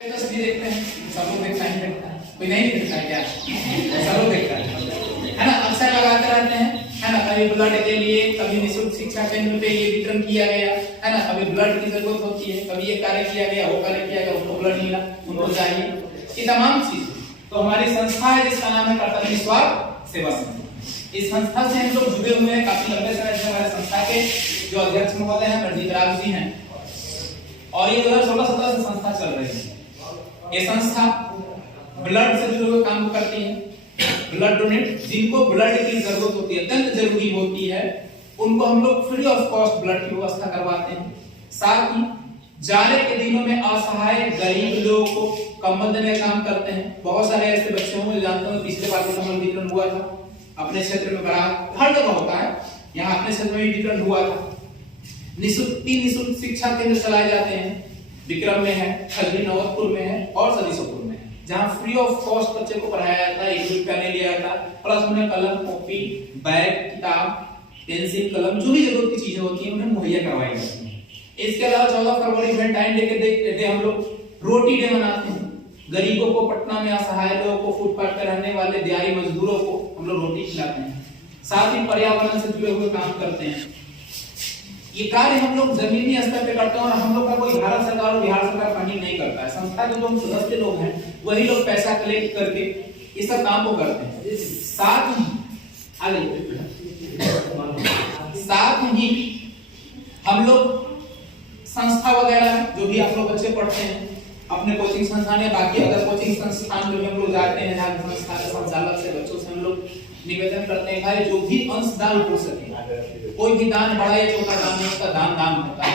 तस्वीर देखते हैं, सब लोग देखता है, कोई नहीं देखता है क्या? सब लोग देखता है ना? अक्सर लगाते रहते हैं, है ना? कभी ब्लड के लिए, कभी निःशुल्क शिक्षा केंद्र पे ये वितरण किया गया, है ना? कभी ब्लड की जरूरत होती है, कभी ये कार्य किया गया, वो कार्य किया गया, उनको ब्लड मिला, उनको चाहिए, ये तमाम चीज। तो हमारी संस्था है जिसका नाम है कर्तव्य निस्वार्थ सेवा संस्था। इस संस्था से हम लोग जुड़े हुए हैं काफी लंबे समय से। हमारे संस्था के जो अध्यक्ष महोदय हैं रणजीत राज जी हैं, और ये 2016-17 से संस्था चल रही है। ये संस्था ब्लड से जुड़े हुए काम करती है। ब्लड डोनेट, जिनको ब्लड की जरूरत होती है, अत्यंत जरूरी होती है, उनको हम लोग फ्री ऑफ कॉस्ट ब्लड की व्यवस्था करवाते हैं। साथ ही जाड़े के दिनों में असहाय गरीब लोगों को कंबल देने का काम करते हैं। बहुत सारे ऐसे बच्चे होंगे, जानते हो पिछले बार कंबल वितरण हुआ था अपने क्षेत्र में, बड़ा हर जगह होता है, यहाँ अपने क्षेत्र में वितरण हुआ था। निःशुल्क शिक्षा केंद्र चलाए जाते हैं। विक्रम में है, खजरी नौबतपुर में है और सदीसपुर में है, जहाँ फ्री ऑफ कॉस्ट बच्चे को पढ़ाया जाता है। 1 रुपया नहीं लिया जाता, प्लस उन्हें कलम, कॉपी, बैग, किताब, पेंसिल, कलम, जो भी जरूरत की चीजें होती हैं उन्हें मुहैया करवाई जाती है। इसके अलावा 14 फरवरी वैलेंटाइन डे के देखते हम लोग रोटी डे मनाते हैं। गरीबों को, पटना में असहाय लोगों को, फुटपाथ पर रहने वाले दिहाड़ी मजदूरों को हम लोग रोटी खिलाते हैं। साथ ही पर्यावरण से जुड़े हुए काम करते हैं। ये कार्य हम लोग जमीनी स्तर पे करते हैं और हम लोग का कोई भारत सरकार और बिहार सरकार फंडिंग नहीं करता है। संस्था के जो सदस्य लोग हैं वही लोग पैसा कलेक्ट करके इस सब काम को करते हैं। साथ ही हम लोग संस्था वगैरह जो भी आप लोग बच्चे पढ़ते हैं अपने कोचिंग संस्थान या बाकी अगर कोचिंग संस्थान में हम लोग जाते हैं, जहाँ संस्था के संचालक से बच्चों से हम लोग निवेदन करते हैं भाई जो भी अंशदान हो सके, कोई भी दान बड़ा या छोटा दान नहीं होता, दान होता है।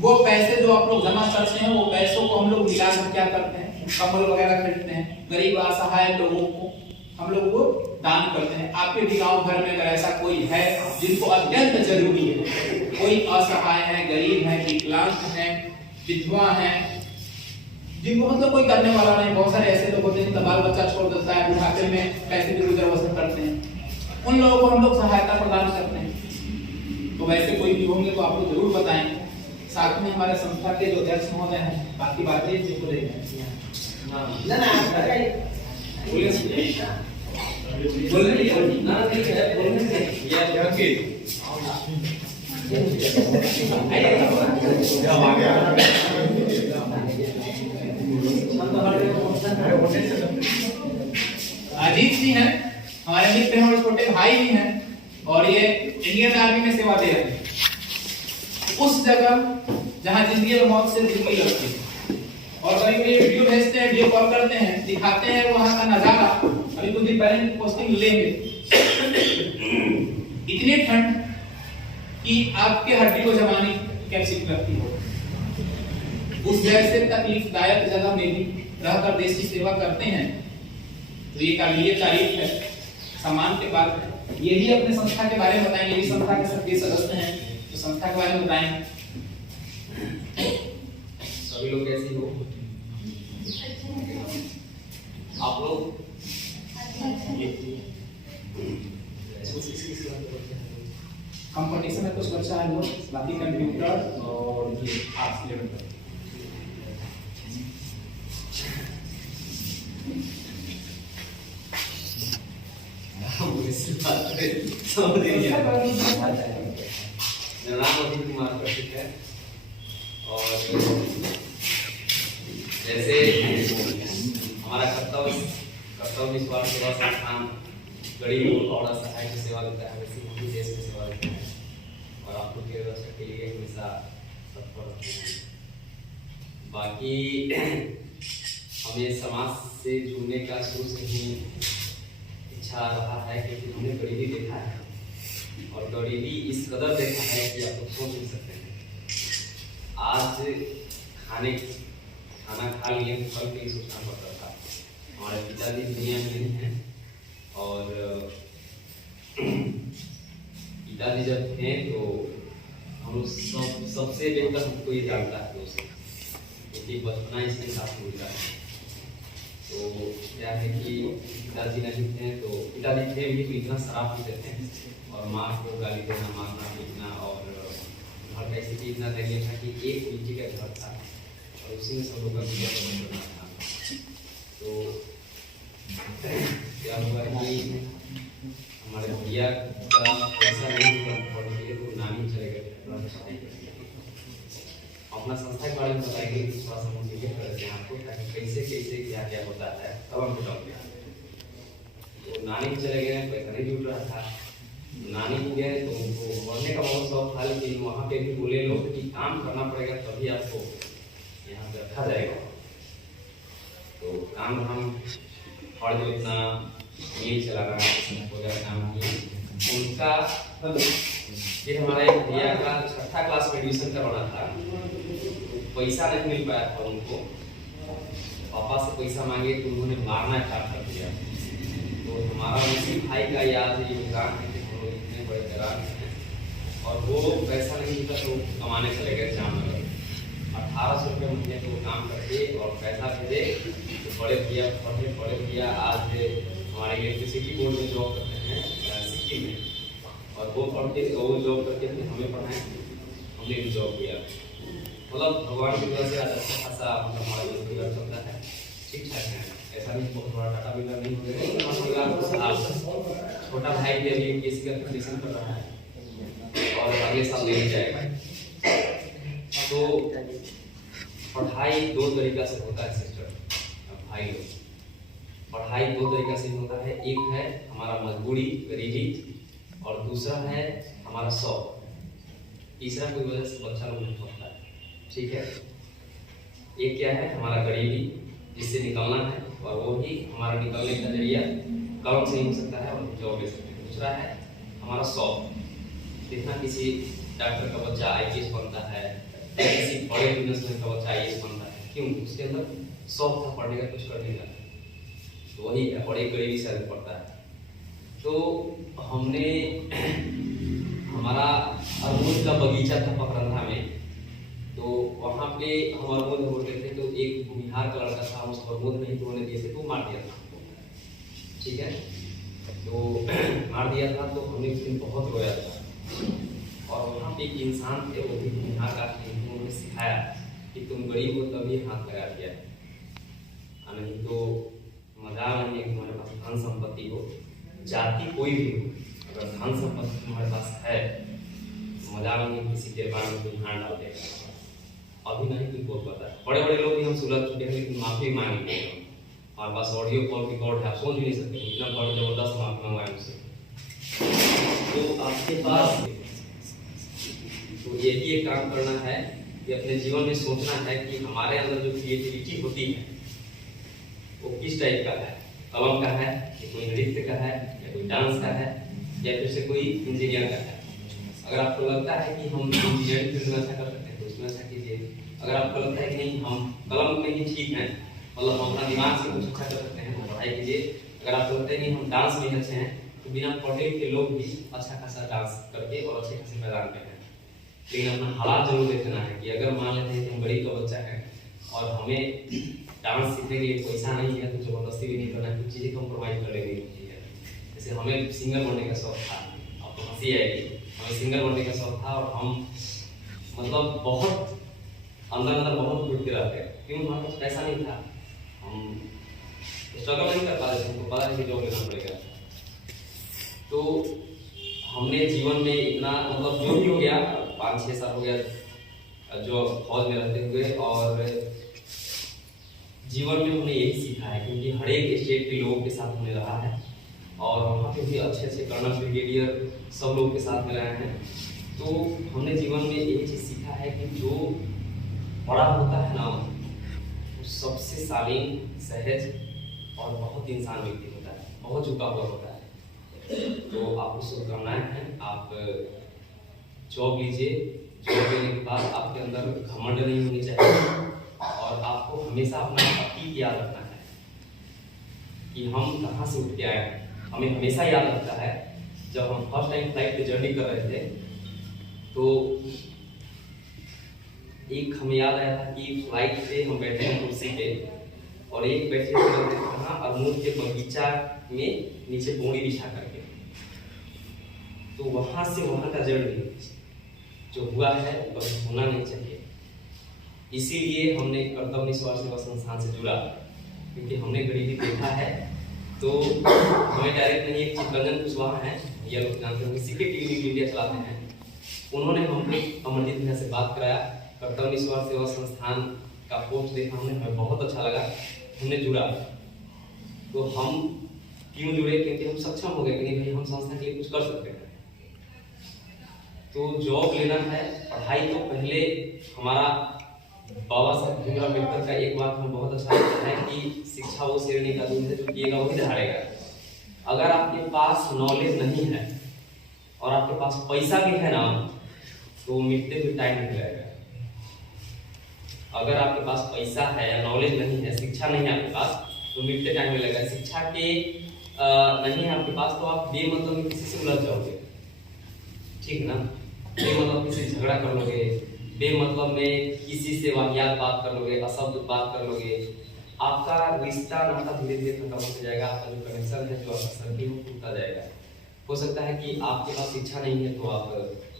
वो पैसे जो आप लोग जमा करते हैं वो पैसों को हम लोग मिलाकर क्या करते हैं, कंबल वगैरह खरीदते हैं। गरीब असहाय लोगों को हम लोग वो दान करते हैं। आपके भी गांव घर में अगर ऐसा कोई है जिनको अत्यंत जरूरी है, कोई असहाय है, गरीब है, विकलांग है, विधवा है, जिनको मतलब कोई करने वाला नहीं, बहुत सारे ऐसे लोग होते हैं जिनका बाल बच्चा छोड़ देता है, बुढ़ापे में पैसे की गुजर बसर करते हैं, उन लोगों को हम लोग सहायता प्रदान करते हैं। तो वैसे कोई भी होंगे तो आप लोग जरूर बताएं। साथ में हमारे संस्था के जो अध्यक्ष महोदय हैं, बाकी बातें जिनको देखना अजीत जी हैं, हमारे मित्र हैं और छोटे भाई भी हैं, और ये इंडियन आर्मी में सेवा दे रहे हैं। उस जगह जहां जिंदगी और मौत से जिंदगी लगती है, और कभी कभी वीडियो भेजते हैं, वीडियो कॉल करते हैं, दिखाते हैं वहां का नजारा। अभी कुछ दिन पहले पोस्टिंग लेंगे, इतनी ठंड कि आपके हड्डी को जमाने की कैपेसिटी लगती है। उस जैसे तकलीफदायक जगह में भी रहकर देश की सेवा करते हैं, तो ये काबिलियत तारीफ है, सम्मान के बात है। ये भी अपने संस्था के बारे में बताएंगे, ये संस्था के सक्रिय सदस्य हैं, तो संस्था के बारे में बताएंगे। सभी लोग कैसे हो? आप लोग कंपटीशन में कुछ बच्चा है लोग, बाकी कंप्यूटर और ये आर्ट्स लेवल पर। मेरा नाम अजीत कुमार कौशिक है, और जैसे हमारा कर्तव्य निस्वार्थ सेवा संस्थान गरीब और असहाय की सेवा करता है, वैसे हम भी देश की सेवा करते हैं और आप लोग के रक्षा के लिए हमेशा तत्पर रहते हैं। बाकी हमें समाज से जुड़ने का शुरू से ही इच्छा रहा है, क्योंकि हमने गरीबी देखा है और गरीबी इस कदर देखा है कि आप लोग सोच नहीं सकते हैं। आज खाना खा लिए फल के लिए सोचना पड़ता था। हमारे पिताजी दुनिया में नहीं है, और पिताजी जब थे तो हम सबसे बेहतर हमको ये जानता है दोस्त, क्योंकि बचपना इसके साथ गुजरा है। तो क्या है कि पिताजी नहीं थे, तो पिताजी थे भी तो इतना शराब पीते थे और माँ को गाली देना, मारना, पीटना, और घर का स्थिति इतना दयनीय था कि एक मिट्टी का घर था और उसी में सब लोग का गुजर करना था। यहाँ क्या होता है, तब हम बताओ गया। तो नानी भी चले गए, पैसा नहीं जुट रहा था। नानी भी गए तो उनको मरने का बहुत शौक था, लेकिन वहाँ पे भी बोले लोग कि काम करना पड़ेगा तभी आपको यहाँ पे रखा जाएगा। तो काम हम हड़ जोतना, मिल चलाना वगैरह काम किए। उनका फिर हमारा एक भैया का 6th क्लास में एडमिशन करवाना था, पैसा नहीं मिल पाया था उनको। पापा से पैसा मांगे तो उन्होंने मारना स्टार्ट कर दिया। तो हमारा उसी भाई का याद योगदान है कि हम लोग इतने बड़े दरार हैं, और वो पैसा नहीं मिलता तो कमाने चले गए जामनगर। 1800 रुपये महीने तो काम करके और पैसा भेजे। तो बड़े भैया आज हमारे इलेक्ट्रिसिटी बोर्ड में जॉब करते हैं सिक्किम में, और वो जॉब करके फिर हमें पढ़ाएं, हमने भी जॉब किया। मतलब भगवान की वजह से आज अच्छा खासा मतलब हमारा परिवार चलता है, ठीक ठाक है। ऐसा नहीं बहुत बड़ा टाटा बिल्डर नहीं हो गया। छोटा भाई भी अभी किसी का कंडीशन कर रहा है और अगले साल ले जाएगा। तो पढ़ाई 2 तरीका से होता है सिस्टर भाई लोग। पढ़ाई 2 तरीका से होता है, एक है हमारा मजबूरी गरीबी, और दूसरा है हमारा शौक। तीसरा कोई वजह से बच्चा लोग नहीं पढ़ता है, ठीक है। एक क्या है हमारा गरीबी जिससे निकलना है, और वो ही हमारा निकलने का जरिया कलम से ही हो सकता है और जॉब ले सकते हैं। दूसरा है हमारा शौक। जितना किसी डॉक्टर का बच्चा IPS बनता है, किसी बड़े बिजनेसमैन का बच्चा IAS बनता है, क्यों? उसके अंदर शौक था पढ़ने का, कुछ करने का। तो वही है, बड़े गरीबी से पड़ता है। तो हमने हमारा अरमूद का बगीचा था पकरंधा में, तो वहाँ पे हम अरमूद बोलते थे। तो एक बिहार का लड़का था, उसको अरमूद नहीं तोड़ने दिए थे तो मार दिया था, ठीक है। तो मार दिया था तो हमने उस दिन बहुत रोया था। और वहाँ पे एक इंसान थे, वो भी बिहार का थे, उन्होंने सिखाया कि तुम गरीब हो तभी हाथ लगा दिया, नहीं तो मजाक नहीं है कि तुम्हारे पास धन संपत्ति हो, जाति कोई भी हो, अगर धन संपत्ति तुम्हारे पास है तो मजाक नहीं किसी के बारे में कोई हाथ डाल देगा। अभी नहीं कोई बोल पाता है, बड़े बड़े लोग भी हम सुलझ चुके हैं, लेकिन माफी मांग लेते हैं। हमारे पास ऑडियो कॉल रिकॉर्ड है, आप सोच भी नहीं सकते इतना बड़ा जबरदस्त माफी मंगवाए हमसे। तो आपके पास तो यही एक काम करना है कि अपने जीवन में सोचना है कि हमारे अंदर जो क्रिएटिविटी होती है वो किस टाइप का है। कलम का है, या कोई नृत्य का है, या कोई डांस का है, या फिर से कोई इंजीनियर का है। अगर आपको लगता है कि हम इंजीनियरिंग फील्ड में अच्छा कर सकते हैं तो उसमें अच्छा कीजिए। अगर आपको लगता है कि नहीं हम कलम में ही ठीक हैं, मतलब हम अपना दिमाग से कुछ अच्छा कर सकते हैं तो पढ़ाई कीजिए। अगर आपको लगता है कि हम डांस में अच्छे हैं तो बिना पढ़े के लोग भी अच्छा खासा डांस करके और अच्छे खासे मैदान पे हैं। लेकिन अपना हालात जरूर देखना है कि अगर मान लेते हैं कि हम गरीब का बच्चा है और हमें डांस सीखने के लिए पैसा नहीं है तो जबरदस्ती भी नहीं करना है, कुछ चीज़ें कंप्रोमाइज कर लेनी होती है। जैसे हमें सिंगर बनने का शौक था, आपको हंसी आएगी, हमें सिंगर बनने का शौक था और हम मतलब बहुत अंदर बहुत घुटते रहते, क्यों? हमारे पास पैसा नहीं था, हम स्ट्रगल नहीं कर पा रहे थे, हमको पता है कि जॉब लेना पड़ेगा। तो हमने जीवन में इतना मतलब जो भी हो गया 5-6 साल हो गया जो फौज में रहते हुए, और जीवन में हमने यही सीखा है क्योंकि हर एक स्टेट के लोगों के साथ हमने रहा है और वहाँ पे भी अच्छे अच्छे कर्नल ब्रिगेडियर सब लोग के साथ में रहे हैं। तो हमने जीवन में यही चीज़ सीखा है कि जो बड़ा होता है ना वो सबसे शालीन, सहज और बहुत इंसान व्यक्ति होता है, बहुत झुका हुआ होता है। तो आपको शुभकामनाएं हैं, आप जॉब लीजिए। जॉब लेने के बाद आपके अंदर घमंड नहीं होनी चाहिए और आपको हमेशा अपना अतीत याद रखना है कि हम कहाँ से उठ के आए हैं। हमें हमेशा याद रखता है जब हम फर्स्ट टाइम फ्लाइट पे जर्नी कर रहे थे तो एक हमें याद आया था कि फ्लाइट पे हम बैठे हैं कुर्सी पे और एक बैठे थे कहाँ अरमूद के बगीचा में नीचे बोरी बिछा करके। तो वहां से वहां का जर्नी जो हुआ है बस होना नहीं चाहिए। इसीलिए हमने कर्तव्य निस्वार सेवा संस्थान से जुड़ा क्योंकि हमने गरीबी देखा है। तो हमें डायरेक्ट नहीं, एक चित्रंजन कुशवाहा हैं, ये लोग जानते होंगे, सीके टीवी इंडिया चलाते हैं, उन्होंने हमको अमरजीत भैया से बात कराया। कर्तव्य निस्वार सेवा संस्थान का पोस्ट देखा हमने, हमें बहुत अच्छा लगा, हमने जुड़ा। तो हम क्यों जुड़े? क्योंकि हम सक्षम हो गए कि नहीं भाई हम संस्था के लिए कुछ कर सकते हैं। तो जॉब लेना है, पढ़ाई तो पहले हमारा बाबा साहब भीमराव अम्बेडकर का एक बात हमें बहुत अच्छा लगता है कि शिक्षा वो शेरनी का दूध है जो पिएगा वही दहाड़ेगा। अगर आपके पास नॉलेज नहीं है और आपके पास पैसा भी है ना, तो मिटते हुए टाइम नहीं लगेगा। अगर आपके पास पैसा है या नॉलेज नहीं है, शिक्षा नहीं है आपके पास, तो मिटते टाइम में लगेगा। शिक्षा के नहीं है आपके पास तो आप बेमतलब में किसी से उलझ जाओगे, ठीक ना? बेमतलब किसी से झगड़ा कर लोगे, बेमतलब में किसी से वाहियात बात कर लोगे, अशब्द बात कर लोगे, आपका रिश्ता नाता धीरे धीरे खत्म होता जाएगा। आपका जो कनेक्शन है, जो आपका सर्किल है, वो टूटता जाएगा। हो सकता है कि आपके पास शिक्षा नहीं है तो आप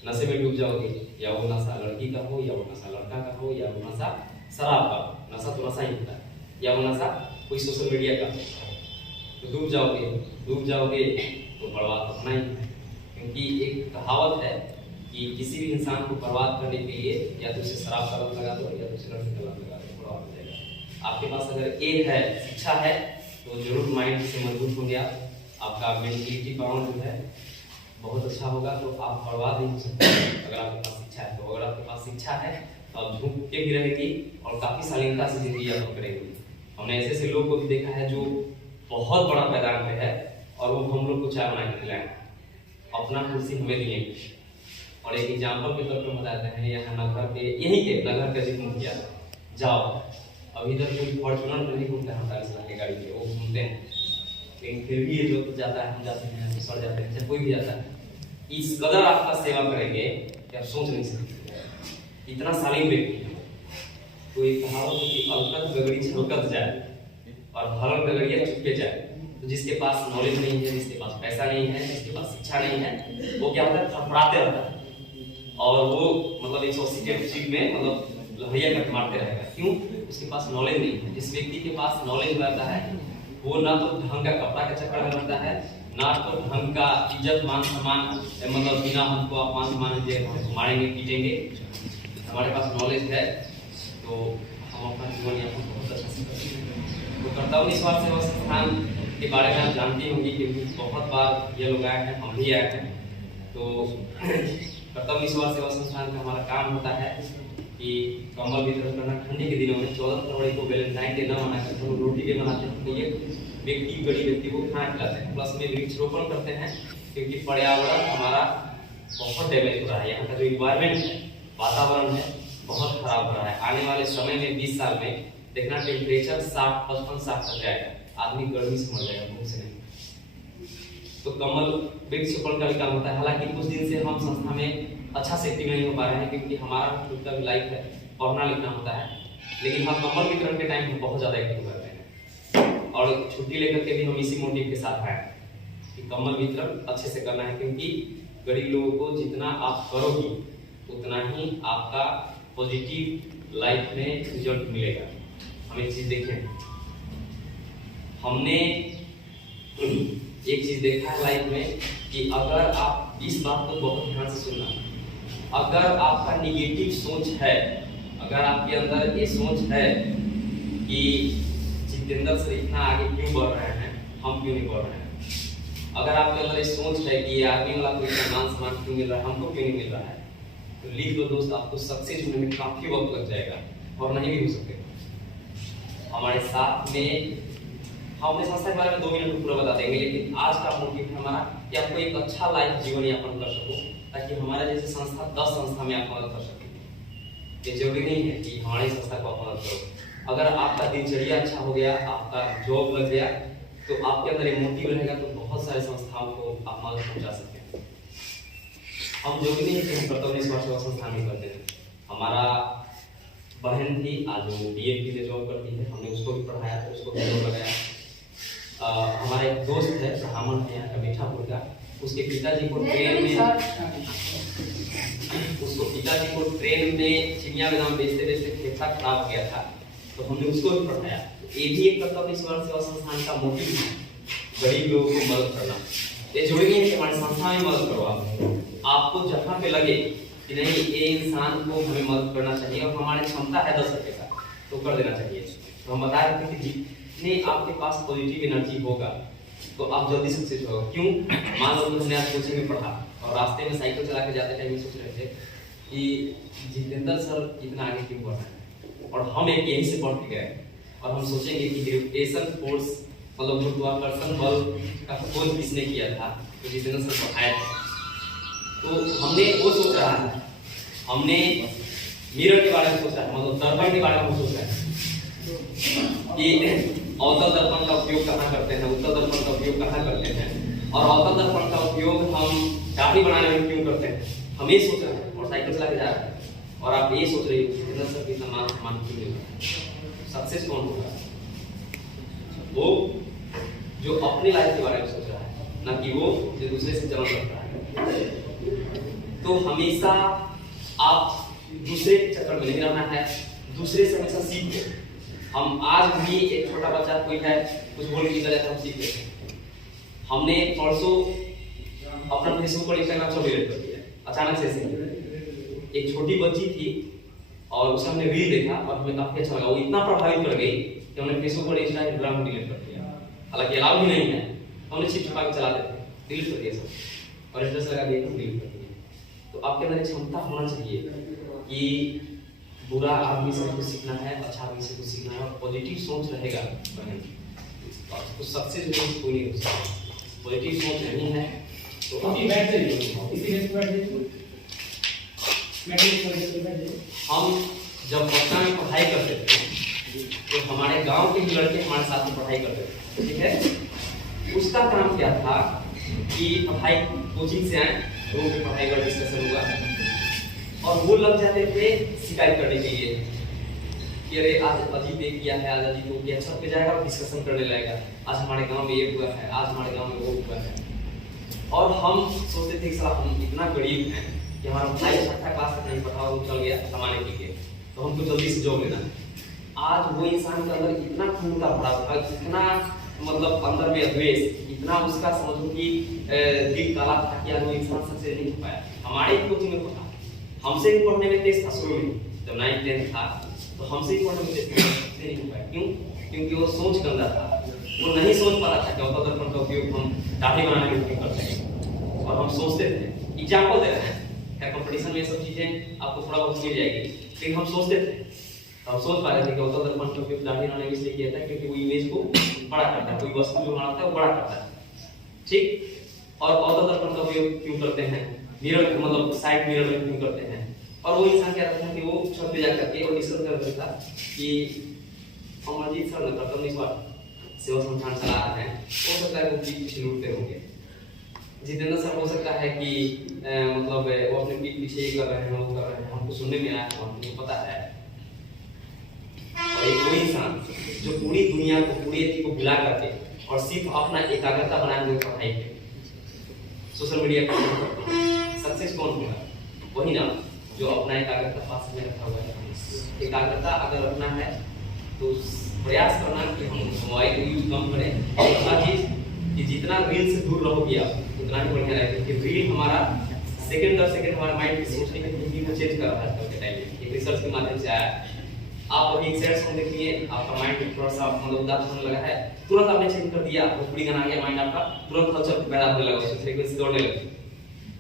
नशे में डूब जाओगे, या वो नशा लड़की का हो, या वो नशा लड़का का हो, या वो नशा शराब का, नशा तो नशा ही होता है, या वो नशा कोई सोशल मीडिया का, तो डूब जाओगे तो बर्बाद होना ही है। क्योंकि एक कहावत है कि किसी भी इंसान को बर्बाद करने के लिए या तो उसे शराब का लत लगा दो, या तो उसे लड़की का लत लगा दो, बर्बाद हो जाएगा। आपके पास अगर एक है, शिक्षा है, तो जरूर माइंड से मजबूत हो गया, आपका मेंटलिटी पावर जो है बहुत अच्छा होगा, तो आप बर्बाद नहीं हो सकते अगर आपके पास शिक्षा है। तो अगर आपके पास शिक्षा है तो आप झुक के भी रहेगी और काफी शालीनता से जिंदगी यापन करेंगे। हमने ऐसे ऐसे लोग को भी देखा है जो बहुत बड़ा मैदान पे है और वो हम लोग को चाय बना के खिलाए, अपना कुर्सी हमें दिए। और एक एग्जाम्पल के तौर पर बताते हैं, यहाँ नगर पे, यहीं के नगर का जिक्र किया, जाओ अभी इधर कोई फॉर्च्यूनर नहीं घूमता है 48 लाख की गाड़ी पे, वो घूमते हैं, लेकिन फिर भी ये लोग जाता है, हम जाते हैं, हम सड़ जाते हैं, चाहे कोई भी जाता है। इस कदर आपका सेवा करेंगे कि आप सोच नहीं सकते, इतना शालीन व्यक्ति है। तो एक कहावत है कि अलकत गगड़ी छलकत जाए और भरल गगड़िया चुपके जाए। तो जिसके पास नॉलेज नहीं है, जिसके पास पैसा नहीं है, जिसके पास शिक्षा नहीं है, वो क्या होता है, फड़फड़ाते रहता है और वो मतलब 180 के स्पीड में मतलब लहरिया कट मारते रहेगा। क्यों? उसके पास नॉलेज नहीं है। जिस व्यक्ति के पास नॉलेज रहता है वो ना तो ढंग का कपड़ा के चक्कर में रहता है, ना तो ढंग का इज्जत मान सम्मान, मतलब बिना हमको अपमान सम्मान दिए मारेंगे पीटेंगे। हमारे पास नॉलेज है तो हम अपना जीवन यापन बहुत अच्छा से करते हैं। तो कर्तव्य निस्वार्थ सेवा संस्थान के बारे में आप जानती होंगी क्योंकि बहुत बार ये लोग आए हैं, हम भी आए हैं। तो कर्तव्य निस्वार्थ सेवा संस्थान का हमारा काम होता है कि कंबल वितरण करना। ठंडी के दिनों में 14 फरवरी को वैलेंटाइन डे न मनाकर हम लोग रोटी डे मनाते हैं, तो ये व्यक्ति गरीब व्यक्ति को खाना खिलाते हैं। प्लस में वृक्षरोपण करते हैं क्योंकि पर्यावरण हमारा बहुत डैमेज हो रहा है। यहाँ का जो इन्वायरमेंट है, वातावरण है, बहुत खराब हो रहा है। आने वाले समय में 20 साल में देखना टेम्परेचर 60-55-60 तक जाएगा, आदमी गर्मी से मर जाएगा, भूख से नहीं। तो कमल वृक्षरोपण का भी काम होता है। हालांकि कुछ दिन से हम संस्था में अच्छा से एक्टिव नहीं हो पा रहे हैं क्योंकि हमारा खुद का भी लाइफ है, पढ़ना लिखना होता है, लेकिन हम कमल वितरण के टाइम में बहुत ज्यादा एक्टिव रहते हैं और छुट्टी लेकर के भी हम इसी मोटिव के साथ आए कि कमल वितरण अच्छे से करना है। क्योंकि गरीब लोगों को जितना आप करोगे उतना ही आपका पॉजिटिव लाइफ में रिजल्ट मिलेगा। हम एक चीज देखें, हमने एक चीज देखा है लाइफ में कि अगर आप इस बात को बहुत ध्यान से सुनना, अगर आपका निगेटिव सोच है, अगर आपके अंदर ये सोच है कि जितेंद्र सर इतना आगे क्यों बढ़ रहे हैं, हम क्यों नहीं बढ़ रहे हैं, अगर आपके अंदर ये सोच है कि ये आर्मी वाला कोई मान सम्मान क्यों मिल रहा है, हमको क्यों नहीं मिल रहा है, तो लिख लो दोस्त, आपको सक्सेस होने में काफी वक्त लग जाएगा और नहीं भी हो सकते। हमारे साथ में हम अपने संस्था के बारे में 2 मिनट में पूरा बता देंगे, लेकिन आज का मोटिव है हमारा कि आपको एक अच्छा लाइफ जीवन यापन कर सको, ताकि हमारा जैसे संस्था 10 संस्था में आप मदद कर सके। ये जरूरी नहीं है कि हमारी संस्था को आप मदद करो। अगर आपका दिनचर्या अच्छा हो गया, आपका जॉब लग गया, तो आपके अंदर एक मोटिव रहेगा, तो बहुत सारे संस्थाओं को आप मदद पहुंचा सकते हैं। हम जरूरी नहीं है कि हम कर्तव्य निस्वार्थ सेवा संस्थान में करते हैं। हमारा बहन थी आज वो DMT में जॉब करती है, हमने उसको भी पढ़ाया, उसको भी जॉब लगाया। हमारा एक दोस्त है ब्राह्मण है यहाँ का मीठापुर का, उसके पिताजी को ट्रेन में चिनिया बादाम बेचते बेचते फेफड़ा खराब हो गया था, तो हमने उसको भी पढ़ाया। ये भी एक कर्तव्य निस्वार्थ सेवा संस्थान का मोटिव है, गरीब लोगों को मदद करना। ये जरूरी नहीं है कि हमारी संस्था में मदद करो, आपको जहाँ पे लगे कि नहीं ये इंसान को हमें मदद करना चाहिए और हमारी क्षमता है 10 रुपये का, तो कर देना चाहिए। तो हम बता रहे थे कि जितने आपके पास पॉजिटिव एनर्जी होगा तो आप जल्दी सक्सेस होगा। क्यों? मान लो हमने आज कोचिंग में पढ़ा और रास्ते में साइकिल चला के जाते टाइम ये सोच रहे थे कि जितेंद्र सर इतना आगे क्यों बढ़ रहे हैं, और हम एक यहीं से पढ़ के गए और हम सोचेंगे कि ग्रेविटेशन फोर्स मतलब गुरुत्वाकर्षण बल का खोज किसने किया था, तो जितेंद्र सर पढ़ाए थे। तो हमने वो सोच रहा है, हमने मिरर के बारे में सोचा है, मतलब दर्पण के बारे में सोच रहे हैं कि अवतल दर्पण का उपयोग कहाँ करते हैं, उत्तल दर्पण का उपयोग कहाँ करते हैं, और अवतल दर्पण का उपयोग हम दाढ़ी बनाने में क्यों करते हैं, हम ये सोच रहे हैं और साइकिल चला के जा रहे हैं। और आप ये सोच रहे हो जितेंद्र सर की मान सम्मान क्यों नहीं होगा, सक्सेस कौन होगा? वो जो अपनी लाइफ के बारे में सोच रहा है, ना कि वो जो दूसरे से जलन करता है। तो हमेशा आप दूसरे के चक्कर में नहीं रहना है, दूसरे से हमेशा सीखो। हम आज भी एक छोटा बच्चा कोई है कुछ बोल के चले हम सीख लेते हैं। हमने परसों अपना फेसबुक पर इंस्टाग्राम सब डिलीट कर दिया अचानक से एक छोटी बच्ची थी और उसने हमने रील देखा और हमें काफी अच्छा लगा, वो इतना प्रभावित कर गई कि हमने फेसबुक पर इंस्टाग्राम डिलीट कर दिया। हालांकि अलाउ भी नहीं है, हमने छिप छुपा के चलाते थे, डिलीट कर दिया सब और स्टेटस लगा दिया डिलीट कर दिया। तो आपके अंदर क्षमता होना चाहिए कि बुरा आदमी से कुछ सीखना है, अच्छा आदमी से कुछ सीखना है, और पॉजिटिव सोच रहेगा तो सक्सेस नहीं कोई नहीं हो सकता। पॉजिटिव सोच नहीं है तो अभी बैठ जाइए, हम जब पटना में पढ़ाई करते थे तो हमारे गांव के लड़के हमारे साथ में पढ़ाई करते थे, ठीक है। उसका काम क्या था कि पढ़ाई कोचिंग से आए तो उनकी पढ़ाई का डिस्कशन हुआ और वो लग जाते थे शिकायत करने के लिए कि अरे आज अजीत ये किया है, आज अजीत वो किया, छत पे जाएगा और डिस्कशन करने लगेगा, आज हमारे गांव में ये हुआ है, आज हमारे गांव में वो हुआ है। और हम सोचते थे कि साला हम इतना गरीब हैं कि हमारा भाई छठा क्लास तक नहीं पढ़ा और चल गया कमाने के लिए, तो हमको जल्दी से जॉब लेना है। आज वो इंसान के अंदर इतना खून का भरा था, इतना मतलब अंदर में द्वेष, इतना उसका समझो कि दिल काला था कि आज वो इंसान सक्सेस नहीं हो पाया। हमारे कोचिंग में पढ़ा, हमसे भी पढ़ने में तेज था शुरू में, जब 9th 10th था तो हमसे ही पढ़ने में तेज नहीं हो पाया। क्यों? क्योंकि वो सोच गंदा था, वो नहीं सोच पा रहा था कि अवतल दर्पण का उपयोग हम दाढ़ी बनाने में क्यों करते हैं। और हम सोचते थे एग्जाम्पल दे रहे हैं, कंपटीशन में सब चीजें आपको थोड़ा बहुत मिल जाएगी, लेकिन हम सोचते थे, हम सोच पा रहे थे कि अवतल दर्पण का उपयोग दाढ़ी बनाने में इसलिए किया था क्योंकि वो इमेज को बड़ा करता है, कोई वस्तु जो बनाता है वो बड़ा करता है, ठीक। और अवतल दर्पण का उपयोग क्यों करते हैं, मिरर मतलब साइड मिरर में क्यों करते हैं। और वो इंसान क्या करता है कि वो छत पे जाकर के और डिस्कस कर रहा था कि अमरजीत सर ने कर्तव्य निष्ठा सेवा संस्थान चला रहे हैं, हो सकता है वो पीछे लूटते होंगे। जितेंद्र सर हो सकता है कि मतलब वो अपने पीठ पीछे ही कर रहे हैं, वो कर रहे हैं, हमको सुनने में आया, हमको पता है। और एक वो इंसान जो पूरी दुनिया को पूरी एथी को भुला करके और सिर्फ अपना एकाग्रता बनाए हुए पढ़ाई पे सोशल मीडिया पर सक्सेस कौन होगा? वही ना जो अपना एकाग्रता पास में रखा हुआ है। एकाग्रता अगर रखना है तो प्रयास करना कि हम मोबाइल का यूज कम करें, और दूसरा चीज कि जितना रील से दूर रहोगे आप उतना ही बढ़िया रहेगा, क्योंकि रील हमारा सेकंड दर सेकंड हमारे माइंड की सोचने की तरीके को चेंज कर रहा है आजकल के टाइम में। एक रिसर्च के माध्यम से आया, आप अभी एक सैड सॉन्ग देखिए, आपका माइंड थोड़ा सा मतलब उदास होने लगा है, तुरंत आपने चेंज कर दिया, भोजपुरी गाना आ गया, माइंड आपका तुरंत हलचल पैदा होने लगा, उससे फ्रीक्वेंसी दौड़ने लगी।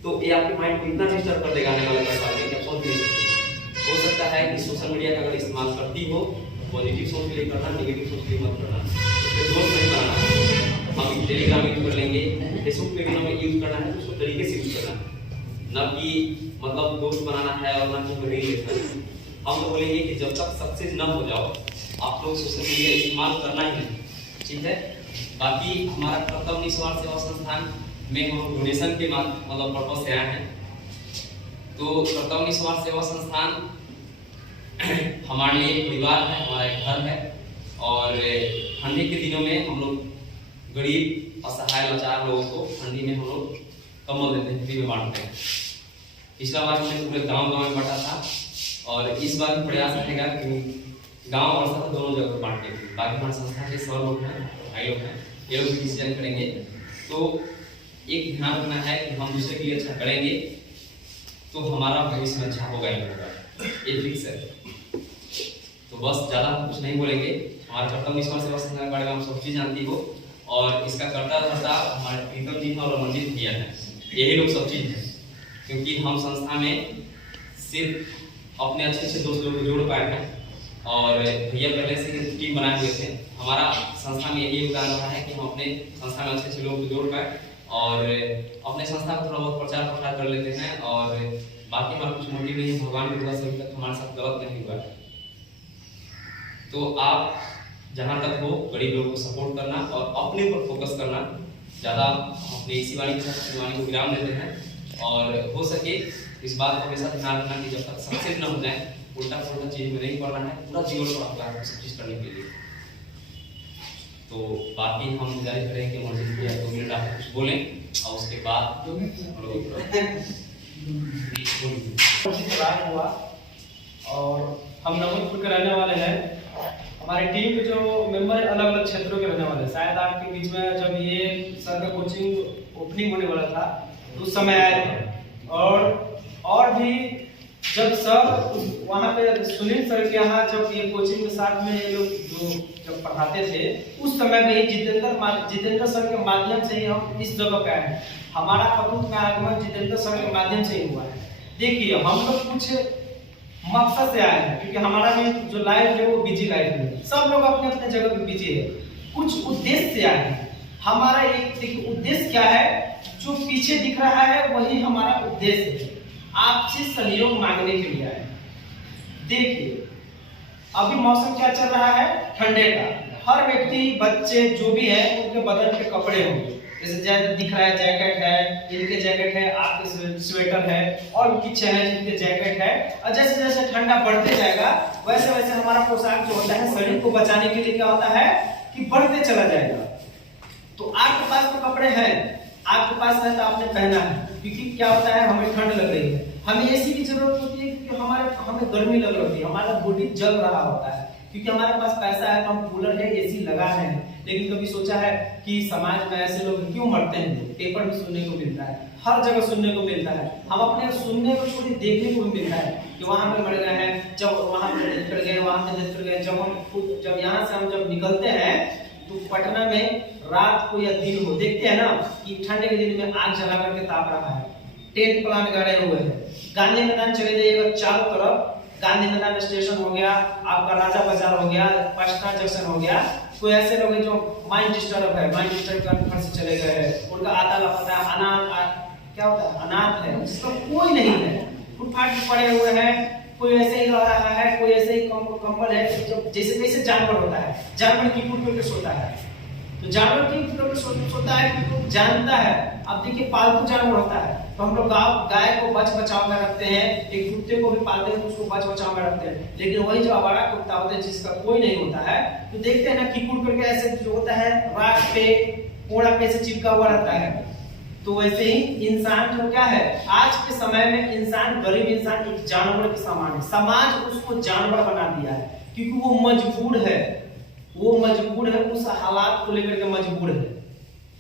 तो ये आपके माइंड को इतना डिस्टर्ब कर देगा आने वाले 10 साल में कि आप सोच नहीं सकते। हो सकता है कि सोशल मीडिया का अगर इस्तेमाल करती हो, पॉजिटिव सोच के लिए करना, नेगेटिव सोच के लिए मत करना, उससे दोस्त नहीं बनाना। हम टेलीग्राम यूज कर लेंगे, फेसबुक पे भी हमें यूज करना है तो उसको तरीके से यूज करना है, ना कि मतलब दोस्त बनाना है और ना कि रील देखना है। हम लोग बोलेंगे कि जब तक सक्सेस न हो जाओ आप लोग सोशल मीडिया इस्तेमाल करना ही नहीं, ठीक है। बाकी हमारा कर्तव्य निस्वार्थ सेवा संस्थान में हम डोनेशन के मतलब पर्पज से आए हैं। तो कर्तव्य निस्वार्थ सेवा संस्थान हमारे लिए एक परिवार है, हमारा एक घर है, और ठंडी के दिनों में हम लोग गरीब असहाय लाचार लोगों को ठंडी में हम लोग कंबल देते हैं, फ्री में बांटते हैं। पिछला बार हमने पूरे गांव में बांटा था और इस बार भी प्रयास रहेगा कि गांव और शहर दोनों जगह बांटे। बाकी हमारे संस्था के 100 लोग हैं, भाई लोग हैं, ये लोग भी डिसीजन करेंगे। तो एक ध्यान रखना है कि हम दूसरे के लिए अच्छा करेंगे तो हमारा भविष्य में अच्छा होगा ही होगा, ये फिक्स है। तो तो बस ज़्यादा कुछ नहीं बोलेंगे। हमारा कर्तव्य निष्ठा सेवा संस्था के बारे में हम सब चीज़ जानती हो, और इसका कर्ता धर्ता हमारे प्रीतम जी हैं और रमनजीत भैया हैं, यही लोग सब चीज़ है। क्योंकि हम संस्था में सिर्फ अपने अच्छे अच्छे दोस्त लोगों को जोड़ पाए हैं, और भैया पहले से टीम बनाए हुए थे। हमारा संस्था में यही योगदान रहा है कि हम अपने संस्था में अच्छे अच्छे लोगों को जोड़ पाए और अपने संस्था को थोड़ा बहुत प्रचार प्रसार कर लेते हैं, और बाकी हमारा कुछ मोटिव नहीं है, भगवान की कृपा से अभी तक हमारे साथ गलत नहीं हुआ है। तो आप जहाँ तक हो गरीब लोगों को सपोर्ट करना और अपने ऊपर फोकस करना। ज़्यादा अपने इसी वाणी के साथ वाणी को विराम देते हैं, और हो सके इस बात को हमेशा ध्यान रखना कि जब तक सक्सेस न हो जाए उल्टा पुल्टा चीज में नहीं पड़ना है, पूरा जीवन को आपको सब चीज करने के लिए। तो बाकी हम गुजारिश करें कि मर्जी भैया 2 मिनट आप कुछ बोलें, और उसके बाद हुआ। और हम नमकपुर के रहने वाले हैं। हमारी टीम के जो मेंबर अलग अलग क्षेत्रों के रहने वाले हैं। शायद आपके बीच में जब ये सर का कोचिंग ओपनिंग होने वाला था उस समय आए थे, और भी जब सर वहाँ पे सुनील सर के यहाँ जब ये कोचिंग के साथ में ये लोग जो जब पढ़ाते थे उस समय में ही जितेंद्र सर के माध्यम से ही हम इस जगह पे आए हैं। हमारा पतूत में आगमन जितेंद्र सर के माध्यम से ही हुआ है। देखिए हम लोग कुछ मकसद से आए हैं, क्योंकि हमारा में जो लाइफ है वो बिजी लाइफ है, सब लोग अपने अपने जगह पे बिजी है। कुछ उद्देश्य से आए हैं। हमारा एक देखिए उद्देश्य क्या है, जो पीछे दिख रहा है वही हमारा उद्देश्य है। आपसे सहयोग मांगने के लिए आए। देखिए अभी मौसम क्या चल रहा है, ठंडे का। हर व्यक्ति बच्चे जो भी है उनके बदन पे कपड़े होंगे, जैसे जैसे दिख रहा है जैकेट है, इनके जैकेट है, आपके स्वेटर है, और पीछे है जिनके जैकेट है। और जैसे जैसे ठंडा बढ़ते जाएगा वैसे वैसे हमारा पोशाक जो होता है शरीर को बचाने के लिए क्या होता है कि बढ़ते चला जाएगा। तो आपके पास तो कपड़े हैं, आपके पास है तो आपने पहना है, क्योंकि क्या होता है हमें ठंड लग रही है, हमें एसी की जरूरत होती है, क्योंकि हमें गर्मी लग रही है, हमारा बॉडी जल रहा होता है। क्योंकि हमारे पास पैसा है तो हम कूलर है, एसी लगा है। लेकिन कभी सोचा है कि समाज में ऐसे लोग क्यों मरते हैं? पेपर में सुनने को मिलता है, हर जगह सुनने को मिलता है। हम अपने सुनने को छोड़ देखने को भी मिलता है कि वहां पे मर गए हैं, जब वहां पे डेथ कर गए, वहां पे डेथ कर गए। जब यहाँ से हम जब निकलते हैं तो पटना में रात को या दिन हो देखते हैं ना कि ठंड के दिन में आग जला करके ताप रहा है, टेंट प्लान गाड़े हुए हैं। गांधी मैदान चले जाइएगा, चारों तरफ गांधी मैदान स्टेशन हो गया, आपका राजा बाजार हो गया, पटना जंक्शन हो गया। कोई ऐसे लोग हैं जो माइंड डिस्टर्ब है, माइंड डिस्टर्ब कर घर से चले गए हैं, उनका आता लापता है, क्या होता है अनाथ है, उसका कोई नहीं है, फुटपाथ पे पड़े हुए हैं। कोई ऐसे ही रह रहा है, कोई ऐसे ही कंबल है, जो जैसे जैसे जानवर होता है, जानवर की कुट के सोता है। तो जानवर की सोता है क्योंकि जानता है। अब देखिए पालतू जानवर होता है तो हम लोग गाय को बच बचाव में रखते हैं, एक कुत्ते को भी पालते हैं तो उसको बच बचाव में रखते हैं। लेकिन वही जो आवारा कुत्ता होता है जिसका कोई नहीं होता है, तो देखते हैं ना कि कुट करके ऐसे जो होता है राख पे कोड़ा पे से चिपका हुआ रहता है। तो वैसे ही इंसान जो क्या है, आज के समय में इंसान, गरीब इंसान एक जानवर के समान है। समाज उसको जानवर बना दिया है क्योंकि वो मजबूर है, उस हालात को लेकर के मजबूर है।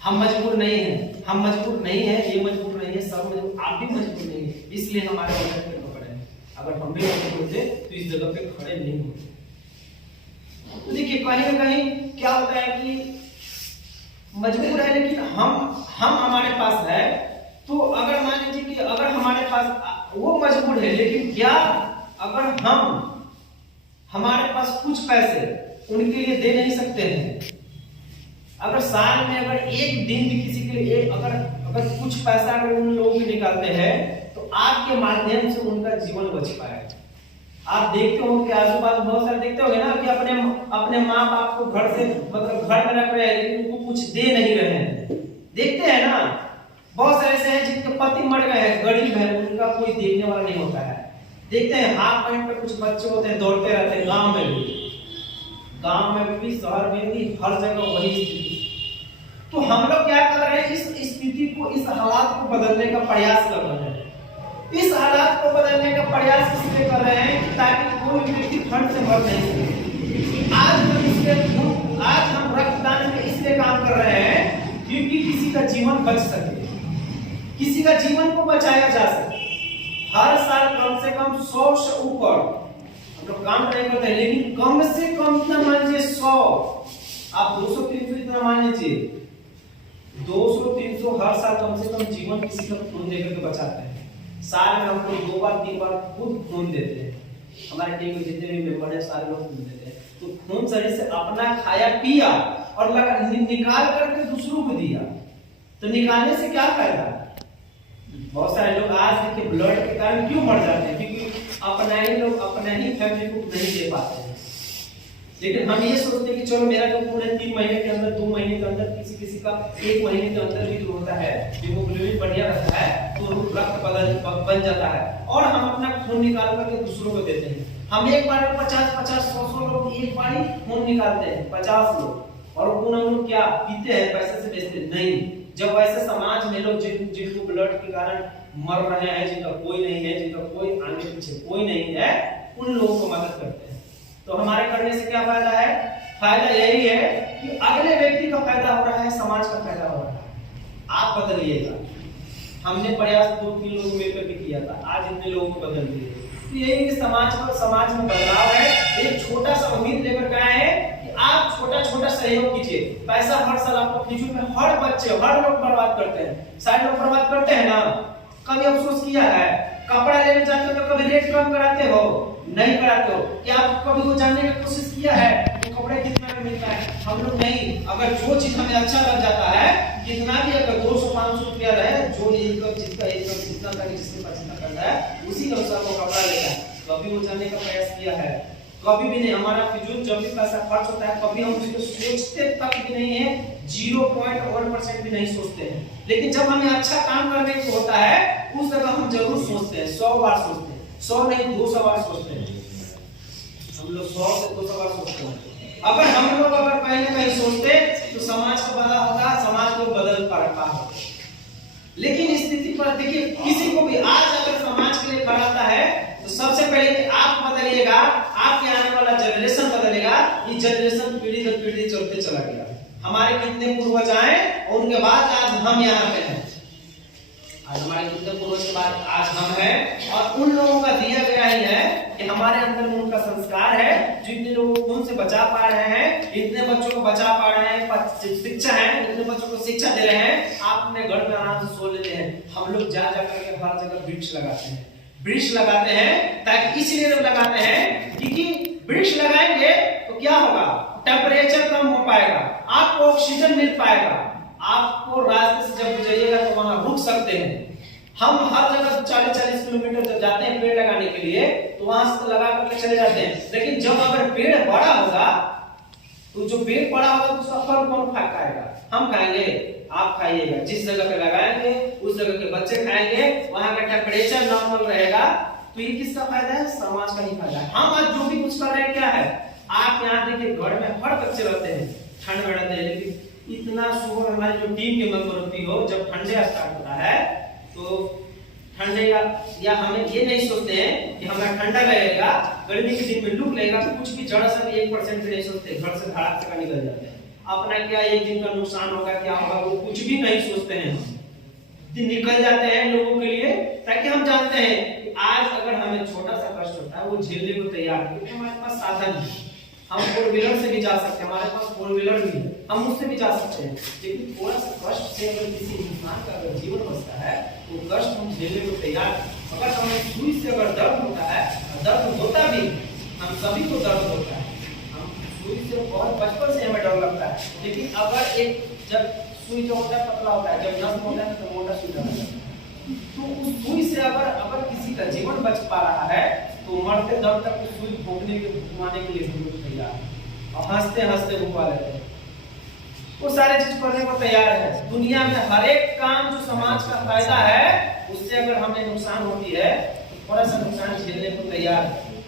हम मजबूर नहीं हैं, हम मजबूर नहीं है, ये मजबूर नहीं है, सब मजबूर, आप भी मजबूर नहीं है, इसलिए हमारे बदन पे पकड़े हैं। अगर हम भी मजबूर होते तो इस जगह पे खड़े नहीं होते। तो देखिए कहीं ना कहीं क्या होता है कि मजबूर है, लेकिन हम हमारे पास है। तो अगर मान लीजिए कि अगर हमारे पास वो मजबूर है, लेकिन क्या अगर हमारे पास कुछ पैसे उनके लिए दे नहीं सकते हैं? अगर साल में अगर एक दिन भी किसी के लिए अगर कुछ पैसा अगर उन लोगों के निकालते हैं तो आपके माध्यम से उनका जीवन बच पाएगा। आप देखते हो कि आजू बाजू बहुत सारे देखते होंगे ना कि अपने माँ बाप को घर से मतलब घर में रख रहे हैं लेकिन उनको कुछ दे नहीं रहे हैं, देखते हैं ना। बहुत सारे ऐसे हैं जिनके पति मर गए हैं, गरीब है, उनका कोई देखने वाला नहीं होता है। देखते हैं हाथ पैंट पे कुछ बच्चे होते हैं, दौड़ते रहते हैं, गांव में भी शहर में भी हर जगह वही स्थिति। तो हम लोग क्या कर रहे हैं, इस स्थिति को, इस हालात को बदलने का प्रयास कर रहे हैं। इस हालात को बदलने का प्रयास इसलिए कर रहे हैं ताकि कोई व्यक्ति ठंड से मर नहीं सके। आज हम रक्तदान में इसलिए काम कर रहे हैं क्योंकि किसी का जीवन बच सके, किसी का जीवन को बचाया जा सके। हर साल कम से कम 100 से ऊपर लोग काम नहीं करते हैं, लेकिन कम से कम इतना मान लीजिए 100, आप 200-300 इतना मान लीजिए, 200-300 हर साल कम से कम जीवन किसी का खून देकर के बचाते हैं। साल में हमको 2 बार 3 बार खुद खून देते हैं, हमारे टीम के जितने भी मेंबर हैं सारे लोग खून देते हैं। तो खून शरीर से अपना खाया पिया और निकाल करके दूसरों को दिया, तो निकालने से क्या फायदा? बहुत सारे लोग आज देखिए ब्लड के कारण क्यों मर जाते हैं, क्योंकि अपना ही लोग अपना ही फैमिली को नहीं दे पाते हैं। लेकिन हम ये सोचते हैं कि चलो मेरा जो खून है 3 महीने के अंदर, 2 महीने के अंदर, किसी का 1 महीने के अंदर भी जो होता है हीमोग्लोबिन बढ़िया रहता है, तो रक्त बन जाता है और हम अपना खून निकाल करके दूसरों को देते हैं। हम एक बार 50-50, 100 लोग एक बार ही खून निकालते हैं, 50 लोग, और खून हम लोग क्या पीते हैं, पैसे से बेचते नहीं। जब वैसे समाज में लोग जिनको ब्लड के कारण मर रहे हैं, जिनका कोई नहीं है, जिनका कोई आगे पीछे कोई नहीं है, उन लोगों को मदद करते हैं। तो हमारे करने से क्या फायदा है? फायदा यही है कि अगले व्यक्ति का फायदा हो रहा है, समाज का फायदा हो रहा है। आप बदलिएगा। हमने प्रयास 2-3 लोग मिलकर के किया था, आज इतने लोगों को बदल दिए। तो यही समाज में बदलाव है। एक छोटा सा उम्मीद लेकर के आए हैं कि आप छोटा सहयोग कीजिए। पैसा हर साल आपको फिजूल में हर बच्चे हर लोग बर्बाद करते हैं, सारे लोग बर्बाद करते हैं ना। कभी अफसोस किया है? कपड़ा लेने जाते हो तो कभी रेट कम कराते हो? नहीं कराते हो। क्या आप कभी वो जानने की कोशिश किया है वो कपड़े कितना में मिलता है? हम लोग नहीं। अगर जो चीज हमें अच्छा लग जाता है, कितना भी अगर 200-500 रुपया रहे, जो एक चीज का एक जितना का जिसके पास जितना करता है उसी अनुसार वो कपड़ा लेता है। कभी वो जानने का प्रयास किया है? कभी भी नहीं। हमारा फिजूल जब भी पैसा खर्च होता है, कभी हम उसको सोचते तक भी नहीं है, 0.1% भी नहीं सोचते हैं। लेकिन जब हमें अच्छा काम करने को होता है, उस जगह हम जरूर सोचते हैं, 100 बार सोचते हैं, 100 नहीं 200 बार सोचते हैं। हम लोग 100 से 200 बार सोचते हैं। अगर हम लोग कहीं ना कहीं सोचते तो समाज का भला होगा, समाज को बदल पाता है। लेकिन स्थिति पर देखिए, किसी को भी आज अगर समाज के लिए कराता है तो सबसे पहले आप बदलिएगा, आपके आने वाला जनरेशन बदलेगा। ये जनरेशन पीढ़ी दर पीढ़ी चलते चला गया। हमारे कितने पूर्वज आए और उनके बाद आज हम यहाँ पे हैं। आज हमारे कितने पूर्वज के बाद आज हम हैं, और उन लोगों का दिया गया ही है कि हमारे अंदर में उनका संस्कार है। जितने लोगों को उनसे बचा पा रहे हैं, इतने बच्चों को बचा पा रहे हैं, शिक्षा है, इतने बच्चों को शिक्षा दे रहे हैं। आप अपने घर में आराम से सो लेते हैं। हम लोग जा करके हर जगह वृक्ष लगाते हैं। वृक्ष लगाते हैं ताकि इसलिए लगाते हैं क्योंकि वृक्ष लगाएंगे तो क्या होगा? टेम्परेचर कम हो पाएगा, आपको ऑक्सीजन मिल पाएगा, आपको रास्ते से जब जाइएगा तो वहां रुक सकते हैं। हम हर जगह 40-40 किलोमीटर जब जाते हैं पेड़ लगाने के लिए, तो वहां से लगा करके चले जाते हैं। लेकिन जब अगर पेड़ बड़ा होगा तो जो पेड़ बड़ा होगा तो उसका फल कौन खाएगा? हम खाएंगे, आप खाइएगा। जिस जगह पे लगाएंगे उस जगह के बच्चे खाएंगे, वहां का टेम्परेचर नॉर्मल रहेगा। तो ये किसका फायदा है? समाज का ही फायदा है। हम आज जो भी कुछ कर रहे हैं क्या है? आप यहाँ देखिए घर में हर बच्चे रहते हैं, ठंड में रहते हैं, लेकिन इतना सुबह हमारी जो टीम के मेंबर होती हो, जब ठंडे स्टार्ट होता है तो ठंडे या हमें ये नहीं सोचते हैं कि हमें ठंडा लगेगा, गर्मी के दिन में लू लगेगा, तो कुछ भी जरा सा भी 1% भी नहीं सोचते, घर से धड़ाक से निकल जाते हैं। अपना क्या एक दिन का नुकसान होगा, क्या होगा, वो कुछ भी नहीं सोचते हैं। हम निकल जाते हैं लोगों के लिए, ताकि हम जानते हैं कि आज अगर हमें छोटा सा कष्ट होता है वो झेलने को तैयार है, क्योंकि हमारे पास साधन है। हम 4 व्हीलर से भी जा सकते हैं, हमारे पास 4 व्हीलर भी है, हम उससे भी जा सकते हैं। लेकिन थोड़ा सा कष्ट से अगर किसी इंसान का अगर जीवन बचता है तो कष्ट हम झेलने को तैयार हैं। अगर हमें सुई से अगर दर्द होता है, दर्द होता भी, हम सभी को दर्द होता है, हम सुई से बहुत बचपन से हमें डर लगता है। लेकिन अगर एक जब सुई जो होता है पतला होता है, जब नस होता है तो मोटा सुई लगता है, तो उस सुई से अगर किसी का जीवन बच पा रहा है तो मरते दम तक उस सुई भोगने के घुमाने के लिए तैयार है, और हंसते हंसते घुमा लेते हैं। वो सारे चीज करने को तैयार है। दुनिया में हर एक काम जो समाज का फायदा है, उससे अगर हमें नुकसान होती है तो थोड़ा सा नुकसान झेलने को तैयार है।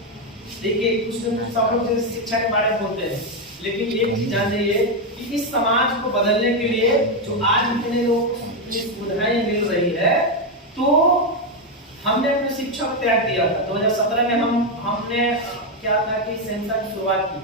देखिए कुछ लोग सब लोग जैसे शिक्षा के बारे में बोलते हैं, लेकिन एक चीज जान जाइए कि इस समाज को बदलने के लिए जो आज इतने लोगों को सुविधाएं मिल रही है, तो हमने अपने शिक्षा को त्याग दिया था। 2017 में हमने क्या था कि सेंसा की शुरुआत की,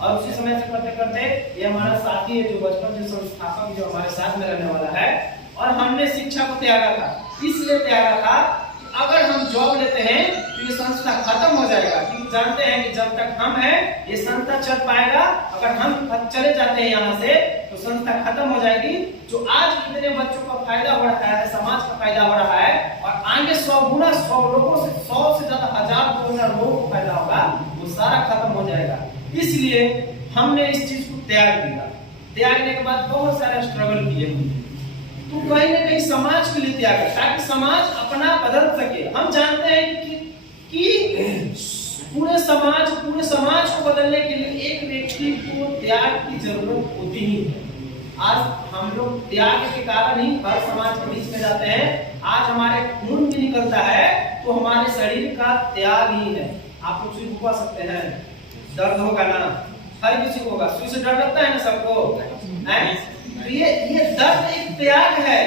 और उसी समय से करते करते ये हमारा साथी है जो बचपन से संस्थापक जो हमारे साथ में रहने वाला है, और हमने शिक्षा को त्यागा था। इसलिए त्यागा था कि अगर हम जॉब लेते हैं तो ये संस्था खत्म हो जाएगा, क्योंकि जानते हैं कि जब तक हम हैं ये संस्था चल पाएगा। अगर हम चले जाते हैं यहाँ से तो संस्था खत्म हो जाएगी। जो आज इतने बच्चों का फायदा हो रहा है, समाज का फायदा हो रहा है, और आगे 100 गुना 100 लोगों से 100 से ज्यादा 1000 लोगों को फायदा होगा, वो सारा खत्म हो जाएगा। इसलिए हमने इस चीज को त्याग दिया। त्यागने के बाद बहुत सारे स्ट्रगल किए, तो कहीं ना कहीं समाज के लिए त्याग, ताकि समाज अपना बदल सके। हम जानते हैं कि पूरे समाज को बदलने के लिए एक व्यक्ति को त्याग की जरूरत होती ही है। आज हम लोग त्याग के कारण ही हर समाज के बीच में जाते हैं। आज हमारे खून भी निकलता है तो हमारे शरीर का त्याग ही है। आप लोग सुई फुका सकते हैं, दर्द होगा ना, हर किसी को होगा। सुई से डर लगता है ना सबको, तो ये दर्द एक त्याग है।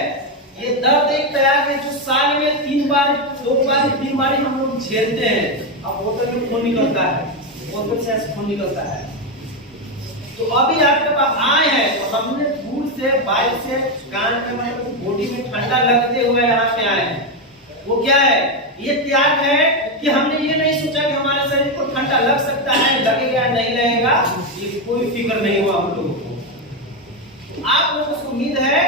ये दर्द एक त्याग है जो साल में 3 बार 2 बार 3 बार हम लोग झेलते हैं। अब बोतल में खून निकलता है, बोतल से खून निकलता है। तो अभी आपके पास आए हैं तो हमने दूर से बाइक से कान में मतलब बॉडी में ठंडा लगते हुए यहाँ पे आए हैं। वो क्या है? ये त्याग है कि हमने ये नहीं सोचा कि हमारे शरीर को ठंडा लग सकता है, लगेगा नहीं लगेगा, ये कोई फिक्र नहीं हुआ हम लोगों को। तो आप लोगों को उम्मीद है,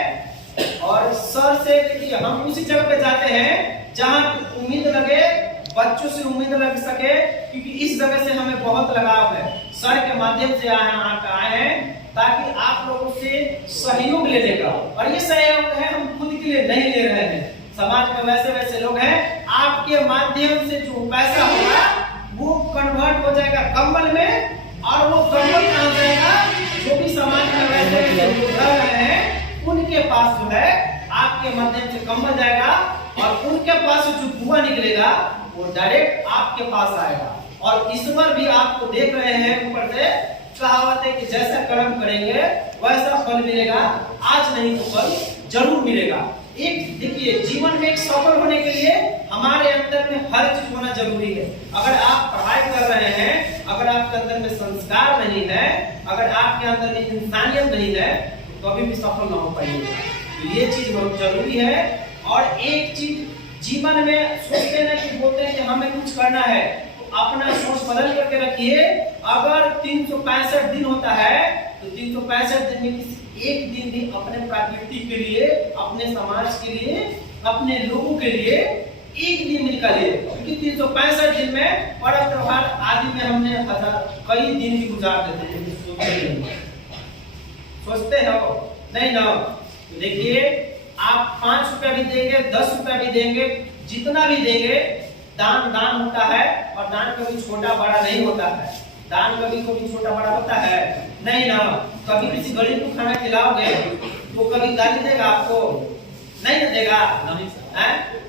और सर से देखिए हम उसी जगह पे जाते हैं जहां उम्मीद लगे, बच्चों से उम्मीद लग सके, क्योंकि इस जगह से हमें बहुत लगाव है। सर के माध्यम से आए हैं ताकि आप लोगों से सहयोग लेने का, और ये सहयोग है हम खुद के लिए नहीं ले रहे हैं। समाज में वैसे लोग हैं, आपके माध्यम से जो पैसा होगा वो कन्वर्ट हो जाएगा कंबल में, और वो कंबल कहाँ जाएगा? जो भी समाज में वैसे लोग रह रहे हैं उनके पास जो है आपके माध्यम से कंबल जाएगा, और उनके पास जो धुआं निकलेगा वो डायरेक्ट आपके पास आएगा। और ईश्वर भी आपको देख रहे हैं ऊपर से। कहावत है कि जैसा कर्म करेंगे वैसा फल मिलेगा, आज नहीं तो कल जरूर मिलेगा। एक देखिए, जीवन में एक सफल होने के लिए हमारे अंदर में हर चीज होना जरूरी है। अगर आप पढ़ाई कर रहे हैं, अगर आपके अंदर में संस्कार नहीं है, अगर आपके अंदर में इंसानियत नहीं है, तो कभी भी सफल ना हो पाएंगे। तो ये चीज बहुत जरूरी है। और एक चीज जीवन में सोचते हैं कि बोलते हैं कि हमें कुछ करना है, तो अपना सोच बदल करके रखिए। अगर 365 दिन होता है तो 365 दिन में किसी एक दिन भी अपने प्रकृति के लिए, अपने समाज के लिए, अपने लोगों के लिए एक दिन निकालिए। क्योंकि 365 दिन में पर्व त्योहार आदि में हमने कई दिन भी गुजार देते हैं। सोचते हो नहीं ना? देखिए, आप 5 रुपया भी देंगे, 10 रुपया भी देंगे, जितना भी देंगे, दान होता है। और दान कभी छोटा बड़ा नहीं होता है। दान कभी छोटा बड़ा होता है नहीं ना। कभी किसी गरीब को खाना खिलाओगे तो कभी गाली देगा आपको? नहीं देगा,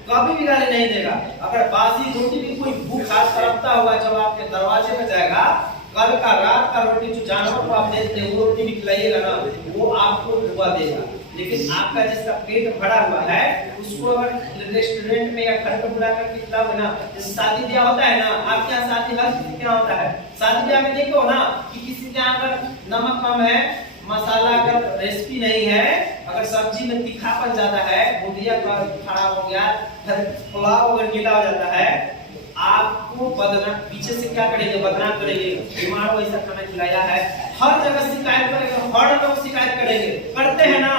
कभी भी गाली नहीं देगा। अगर बासी रोटी भी कोई भूखा तड़पता हुआ जब आपके दरवाजे पे जाएगा, कल का रात का रोटी जो जानवर को आप देते हैं वो रोटी भी खिलाइएगा ना, वो आपको दुआ देगा। लेकिन आपका जिसका पेट भरा हुआ है उसको अगर रेस्टोरेंट में या घर पर बुला कर खिलाओगे ना, जैसे शादी ब्याह होता है ना, आपके यहाँ शादी हर किसी के यहाँ होता है। शादी ब्याह में देखो ना कि किसी के यहाँ अगर नमक कम है, मसाला अगर रेसिपी नहीं है, अगर सब्जी में तीखापन ज्यादा है, बुंदिया खराब हो गया, पुलाव अगर गीला हो जाता है, आपको बदनाम पीछे से क्या करेंगे? बदनाम करेंगे, बीमार वैसा खाना खिलाया है, हर जगह शिकायत करेंगे, हर लोग शिकायत करेंगे, करते हैं ना।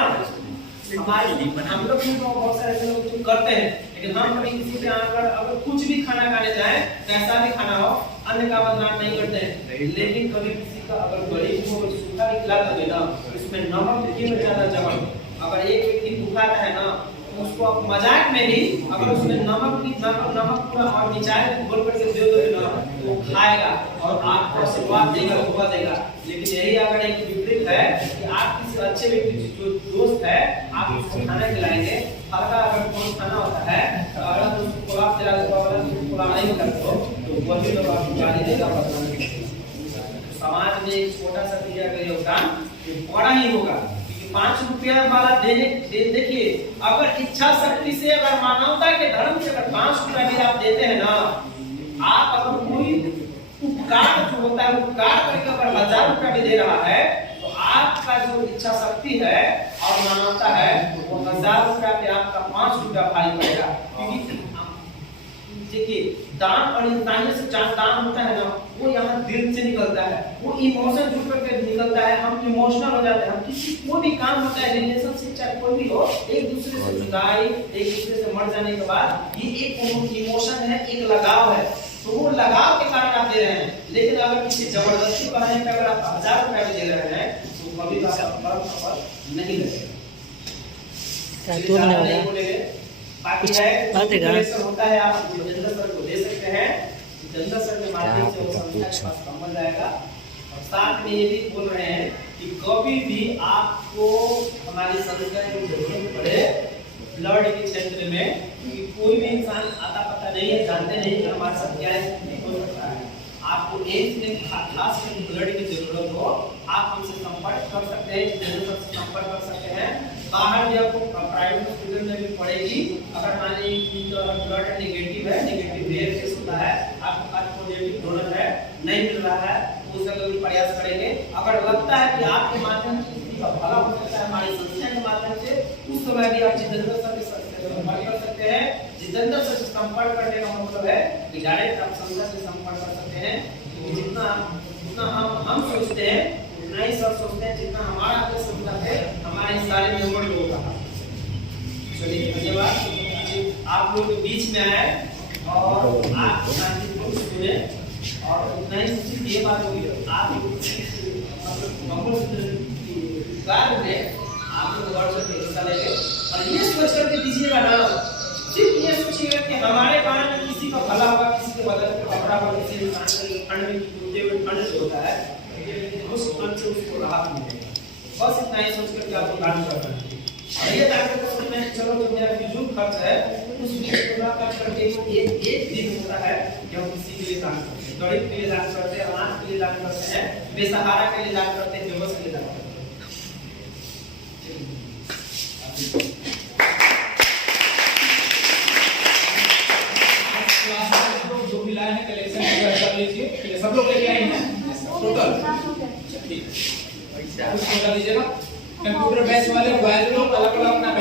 हम लोग भी बहुत सारे ऐसे लोग करते हैं। लेकिन हम कभी किसी के यहाँ अगर कुछ भी खाना खाने जाए, कैसा भी खाना हो, अन्य का बदनाम नहीं करते हैं। लेकिन कभी किसी का अगर गरीब को सूखा भी खिला दोगे ना, उसमें नमक देखिए ज्यादा जमा। अगर एक व्यक्ति भूखा है ना, उसको आप मजाक में भी अगर उसमें नमक पूरा और निचार घोल कर के दे दोगे ना, तो वो खाएगा और आपको आशीर्वाद देगा, दुआ देगा। लेकिन यही अगर एक विपरीत है कि आप किसी अच्छे व्यक्ति जो दोस्त है, आप उसको खाना खिलाएंगे, हल्का अगर कोई खाना होता है, अगर उसको पुलाव खिला देगा, पुलाव नहीं होता तो वही लोग आपको गाली देगा, बदनाम करेगा। समाज में एक छोटा सा क्रिया का योगदान बड़ा ही होगा। 5 रुपया वाला देखिए, अगर इच्छा शक्ति से, अगर मानवता के धर्म से अगर 5 रुपया भी आप देते हैं ना, आप अगर कोई उपकार जो होता है उपकार करके अगर 1000 रुपया भी दे रहा है, तो आपका जो इच्छा शक्ति है और मानवता है, वो 1000 रुपया पे आपका 5 रुपया भारी पड़ेगा। क्योंकि देखिए दान और इंसानियत से जहाँ दान होता है ना, वो यहाँ दिल से निकलता है, वो इमोशन जुड़ करके निकलता है, हम इमोशनल हो जाते हैं। हम किसी कोई भी काम होता है, रिलेशनशिप चाहे कोई भी हो, एक दूसरे से जुदाई, एक दूसरे से मर जाने के बाद ये एक इमोशन है, एक लगाव है, तो वो लगाव के कारण आप दे रहे हैं। लेकिन अगर किसी जबरदस्ती पढ़ाने पे अगर आप 1000 रुपया भी दे रहे हैं तो कभी भी आपका फल नहीं लगेगा। नहीं बोलेंगे। बाकी है कैलकुलेशन होता है, आप जितेंद्र सर को दे सकते हैं, जितेंद्र सर के माध्यम से वो संस्था के पास कम जाएगा। और साथ में ये भी बोल रहे हैं कि कभी भी आपको हमारी संस्था की जरूरत पड़े ब्लड के क्षेत्र में, क्योंकि कोई भी इंसान आता पता नहीं है, जानते नहीं कि हमारे साथ क्या हो सकता है। आपको एक दिन खास कर ब्लड की जरूरत हो, आप हमसे संपर्क कर सकते हैं, जितेंद्र सर से संपर्क कर सकते हैं। बाहर भी आपको प्राइवेट हॉस्पिटल में भी पड़ेगी, अगर मान लीजिए तो ब्लड नेगेटिव है, नेगेटिव रेयर केस होता है, आपके पास पॉजिटिव डोनर है, नहीं मिल रहा है, तो उसका भी प्रयास करेंगे। अगर लगता है कि आपके माध्यम से किसी का भला हो सकता है हमारी संस्था के माध्यम से, उस समय भी आप जितेंद्र सर के साथ संपर्क कर सकते हैं। जितेंद्र सर से संपर्क करने का मतलब है कि डायरेक्ट आप संस्था से संपर्क कर सकते हैं, क्योंकि जितना हम सोचते हैं उतना ही सब सोचते हैं, जितना हमारा संस्था है हमारे सारे मेंबर लोगों का। चलिए धन्यवाद, आप लोग के बीच में आए और आप शांतिपूर्ण सुने, और उतना ही सिर्फ ये बात हुई आप कार्य में आप लोग वर्कशॉप में हिस्सा लेंगे और ये सोच करके दीजिएगा ना, सिर्फ ये सोचिएगा कि हमारे कारण किसी का भला होगा, किसी के बदल में कपड़ा होगा, किसी इंसान के ठंड में कुत्ते हुए ठंड से होता है, उस ठंड से उसको राहत मिलेगा। बस इतना ही सोच करके आपको काम करना है। और ये ताकत का सोचना है चलो जो मेरा फिजूल खर्च है उस चीज को खर्च करके एक दिन होता है कि हम किसी के लिए दान करते हैं, गरीब के लिए दान करते हैं, अनाथ के लिए दान करते हैं, बेसहारा के लिए दान करते हैं, बेबस के लिए दान करते हैं। जो भी लाए हैं कलेक्शन कर लीजिए, सब लोग लेके आए हैं टोटल, ठीक है, कुछ बता दीजिएगा। कंप्यूटर बेस वाले लोग अलग अलग अपना